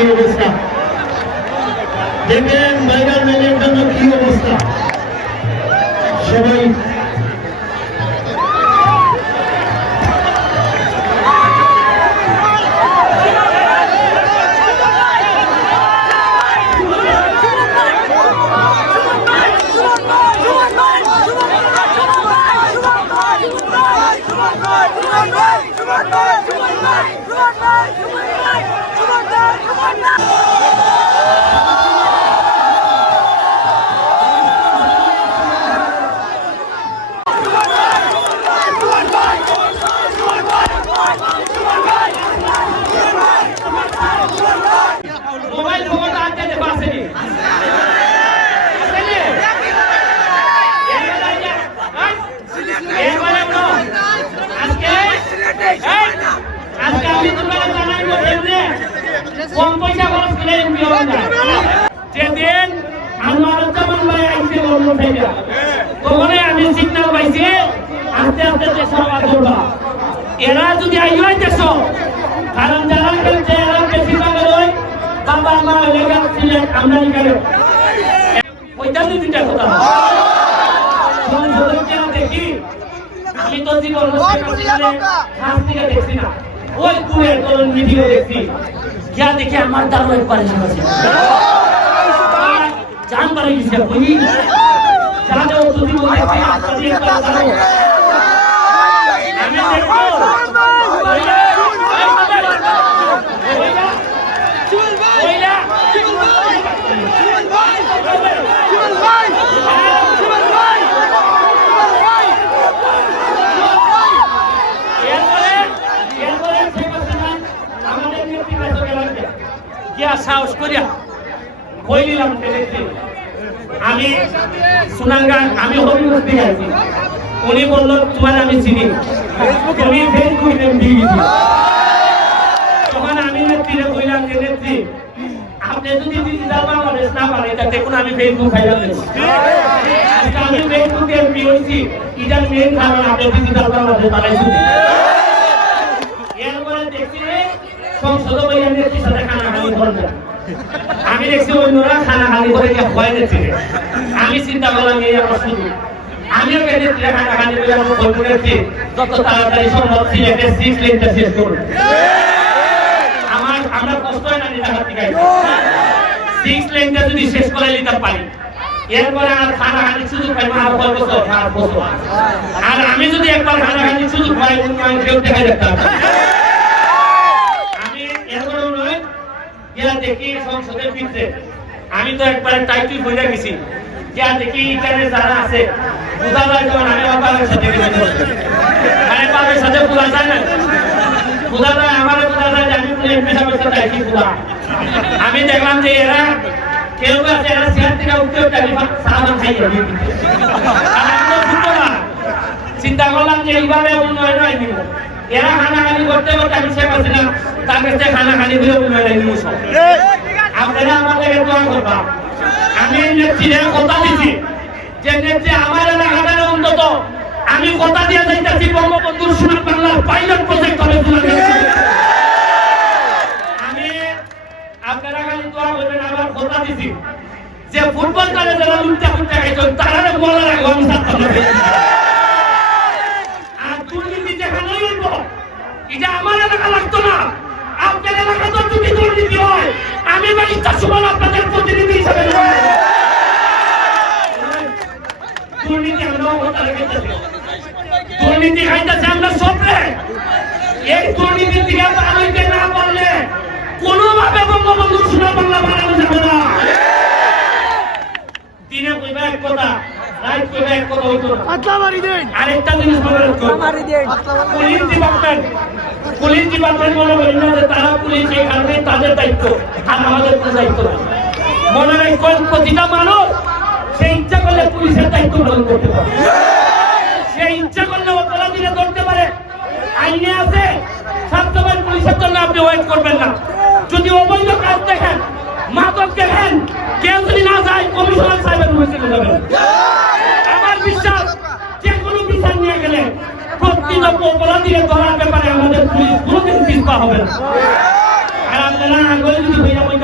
কি অবস্থা দেখেন ভাইরাল ম্যানের জন্য কম পয়সা খরচ করে যেদিন আনোয়ারুজ্জামান ভাই আইসে অন্য থেকে তখন আমি সিগন্যাল পাইছি আস্তে আস্তে দেশ আবার করবা এরা যদি আইও দেশ কারণ যারা খেলছে এরা বেশিরভাগ ওই বাবা মা লেখা ছিলেন আমদানি করে পঁয়তাল্লিশ মিটার কথা দেখি আমি তো জীবন থেকে দেখছি না। ওই কুয়ের কোন ভিডিও দেখছি যা দেখে আমার দারু একবারে আছে। জান পারে গেছে কই যা যাও তুমি বলে আমি দেখব ওইলা, ওইলা, ওইলা, এরপরে এরপরে শেখ হাসিনা আমাদের নেতৃত্বে গেলেন গিয়া সাহস করিয়া নেতৃত্বে আমি সুনাঙ্গা আমি থেকে আছি উনি বলল, তোমার আমি চিনি। তুমি ফেসবুকে গেছি তখন আমি নেত্রীরে বললাম যে, নেত্রী, আপনি যদি ডিজিটাল বাংলাদেশ না পারেন এটা দেখুন আমি ফেসবুক খাইলাম আমি ফেসবুকে এমপি হয়েছি। এটার মেন কারণ আপনি ডিজিটাল বাংলাদেশ বানাইছি আমি দেখছি অন্যরা খানা খালি করে গিয়ে ভয় দিচ্ছে আমি চিন্তা করলাম, এই আমার শুধু। আমিও খানা করে আমার ভয় যত তাড়াতাড়ি সম্ভব সিলেটে শেষ করুন। আমার আমরা কষ্ট হয় না টাকা থেকে সিক্স লেনটা যদি শেষ করে নিতে পারি। এরপরে আর খানা খালি সুযোগ পাই আর আর আমি যদি একবার খানা খালি সুযোগ পাই উন্নয়ন কেউ দেখা যেতাম আমি এরপরে নয় গিয়া দেখি সংসদের ভিতরে আমি তো একবারে টাইটল হয়ে গেছি। গিয়া দেখি এখানে যারা আছে, বোঝা যায় যখন আমি আমার সাথে মানে বাবার সাথে বোঝা যায় না। বোঝা যায় আমার বোঝা যায় আমি এমপি সাহেবের সাথে একই বোঝা। আমি দেখলাম যে এরা কেউ আছে, এরা চেয়ার থেকে উঠতে উঠতে আমি সাহায্য খাই চিন্তা করলাম যে এইভাবে উন্নয়ন হয় নিব এরা হানাহানি করতে করতে আমি শেখ হাসিনা তার কাছে হানাহানি দিয়ে নিব সব আপনারা আমাদের দোয়া করবা আমি নেত্রীরে কথা দিছি যে নেত্রী আমার এলাকাটা অন্তত আমি কথা দিয়ে যাইতেছি বঙ্গবন্ধুর সোনার বাংলার পাইলট প্রজেক্ট হবে আমি আপনারা খালি দোয়া করবেন আমার কথা দিছি যে ফুটবল খেলে যারা উল্টা উল্টা খাইতো তারা বলার আগে আমি থাকতাম না। আর দুর্নীতি যেখানে হইব এটা আমার এলাকা লাগতো না আপনার এলাকা তো দুর্নীতি হয়। আমি বাড়িটা সময় আপনাদের প্রতিনিধি হিসাবে। দুর্নীতি আমরাও কথা রেখেছি দুর্নীতি খাইতেছে আমরা সবরে এই দুর্নীতি থেকে হইতে না পারলে কোনোভাবে বঙ্গবন্ধুর সোনার বাংলা বানানো যাবে না। দিনে কইবা কথা আরেকটা জিনিস মনে রাখবেন মারি দেন। পুলিশ ডিপার্টমেন্ট পুলিশ ডিপার্টমেন্ট মনে করেন না যে তারা পুলিশ এই কারণে তাদের দায়িত্ব আর আমাদের কোনো দায়িত্ব না। মনে রাখবেন প্রতিটা মানুষ সে ইচ্ছা করলে পুলিশের দায়িত্ব পালন করতে পারে। সে ইচ্ছা করলে অপরাধীরা ধরতে পারে। আইনে আছে সবসময় পুলিশের জন্য আপনি ওয়েট করবেন না। যদি অবৈধ কাজ দেখেন মাদক দেখেন কেউ যদি না যায়, কমিশনার সাহেবের রুমে চলে যাবেন আমার বিশ্বাস, যে কোনো বিচার নিয়ে গেলে প্রকৃত অপরাধীরা ধরার ব্যাপারে আমাদের পুলিশ কোনোদিন পিছপা হবে না। আর আপনারা আগে যদি হয়ে যাবেন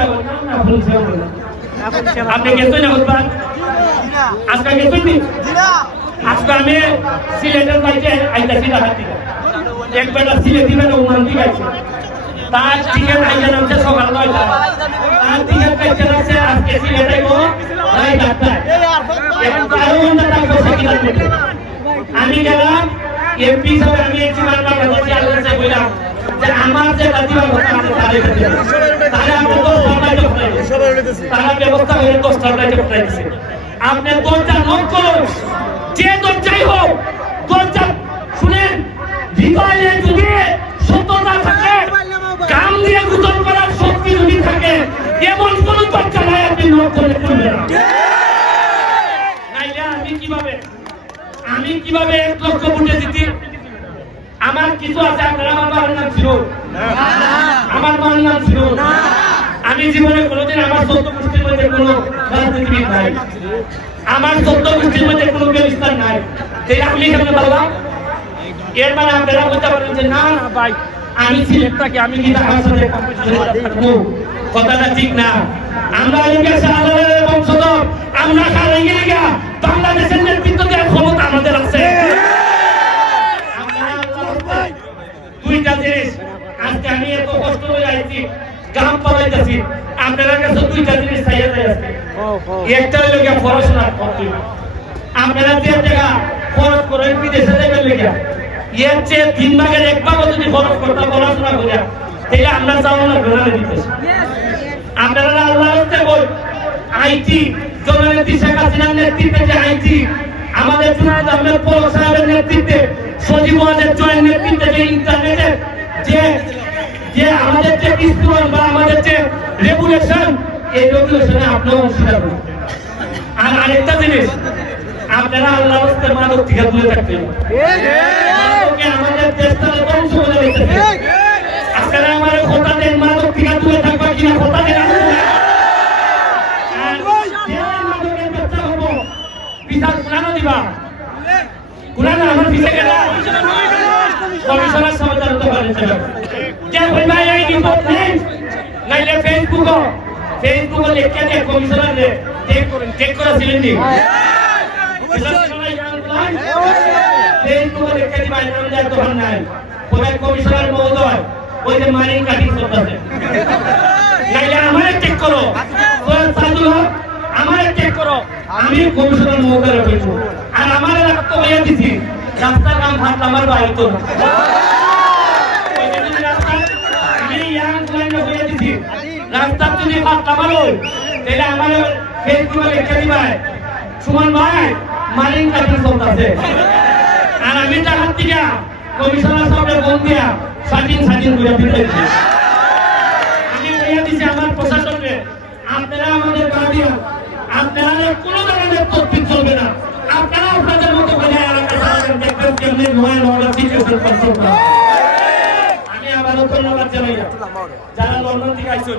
আপন সেবা বলে। আপনি গেছেন এখন আজকে গেছেন নি আজকে আমি সিলেটের বাইকে আইতাছি না তার টিকিট আইয়া নামছে সকাল নয়টা। তার টিকিট কাইতে নামছে আজকে সিলেটে গো রাত আটটায় এখন বারো ঘণ্টা থাকব মধ্যে আমি গেলাম এমপি হিসাবে আমি একটি মামলা বাংলাদেশে আলোচনা আমার যে জাতীয় কথা আছে, তাদের করুন। যে দরজাই হোক নাই করে খুলবেন না নাইলে আমি কীভাবে আমি কীভাবে এক লক্ষ ভোটে জিতি? আমার কিছু আছে আপনারা আমার বাবার নাম ছিল আমার মার নাম ছিল আমি জীবনে কোনোদিন আমার সত্য গোষ্ঠীর মধ্যে কোনো রাজনীতিবিদ নাই। আমার সত্য গোষ্ঠীর মধ্যে কোনো ব্যবস্থা নাই। তাই আমি এখানে বললাম এর মানে আপনারা বলতে পারেন যে না ভাই। আমি সিলেক্টটাকে আমি কিন্তু আমার সাথে কথাটা ঠিক না। আমরা বংশধর, আমরা গিয়া বাংলাদেশের নেতৃত্ব দেওয়ার ক্ষমতা আমাদের আছে। দুইটা জিনিস আজকে আমি এত কষ্ট করে আইছি গাম পালাইতেছি। আপনারা কাছে দুইটা জিনিস চাইয়া একটা হইল গিয়া পড়াশোনা। আপনারা যে জায়গা খরচ করেন, বিদেশে যাবেন লেগে এর চেয়ে তিন ভাগের এক ভাগও যদি খরচ করতে পড়াশোনা করিয়া তাহলে আমরা যাব না, বেড়ালে বিদেশে আপনারা আল্লাহ হচ্ছে বল। আইটি জননেত্রী শেখ হাসিনার নেতৃত্বে যে আইটি আমাদের জুনায়দ আহমেদ পৌর সাহেবের নেতৃত্বে সজীব ওয়াজের জয়ের নেতৃত্বে যে ইন্টারনেটের যে যে আমাদের যে ইস্তুয়ান বা আমাদের যে রেগুলেশন এই রেগুলেশনে আপনারা অংশীদার হন। আর আরেকটা জিনিস আপনারা আল্লাহ হস্তে মাদক থেকে দূরে থাকবেন আমাদের দেশটা ধ্বংস করে আপনারা আমার কথা দেন মাদক থেকে দূরে থাকবা কিনা কথা দেন আমি না। আর যে মাদকের ব্যবসা হব, বিচার কুনানো দিবা কুনানো আমার পিছে গেলে কমিশনার সমাধান হতে পারে যে ভাই এই রিপোর্ট নেই নাইলে ফেসবুক ফেসবুক লিখে দিয়ে কমিশনার চেক করেন চেক করেছিলেন নি? ফেসবুক লিখে দিবা এরকম যার দোকান নাই। কোথায় কমিশনার মহোদয় ওই যে মাইনিং কাটিং করতেছে নাইলে আমারে চেক করো। সোহেল সাদুল হক আমারে চেক করো। আমি কমিশনার মহোদয় বলব আর আমার এলাকা তো হইয়া দিছি। রাস্তার ভাত আমার তো রাস্তা- আমি young লাইনে হইয়া দিছি। রাস্তার যদি ভাত আমার তাহলে আমার ফেসবুকে লিখে দিবাই, সুমন ভাই মালিং কাটিং চলতেছে আর আমি টাকার থেকে কমিশনার সাহেবের ফোন দিয়া স্বাধীন স্বাধীন করে দিতেছি আমি বলে দিছি আমার প্রশাসনকে আপনারা আমাদের গার্ডিয়ান আপনারা কোনো ধরনের তথ্য চলবে না। আপনারা আপনাদের মতো করে দেখবেন কেমনি নয় নয় সিচুয়েশন করা আমি আবারও ধন্যবাদ জানাই। যারা লন্ডন থেকে আইসুন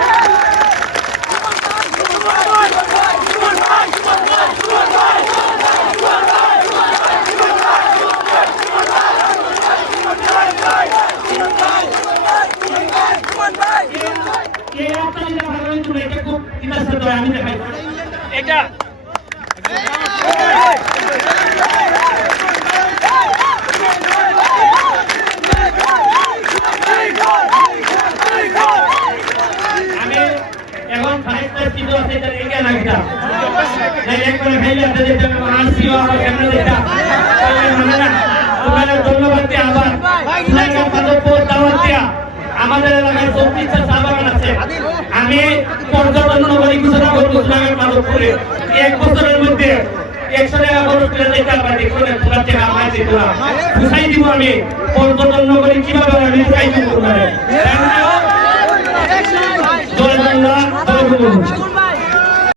না একবারে খাইলে আপনি দেখতে আসিও আমার কেমন মানে না তোমাদের ধন্যবাদ দিয়ে আবার আমাদের এলাকায় চব্বিশটা চা বাগান আছে। আমি পর্যটন নগরী ঘোষণা করব সুনামের মাধবপুরে। এক বছরের মধ্যে একশো টাকা করে আমার দিতে দিব আমি পর্যটন নগরী কীভাবে আমি বুঝাই দিব বঙ্গবন্ধু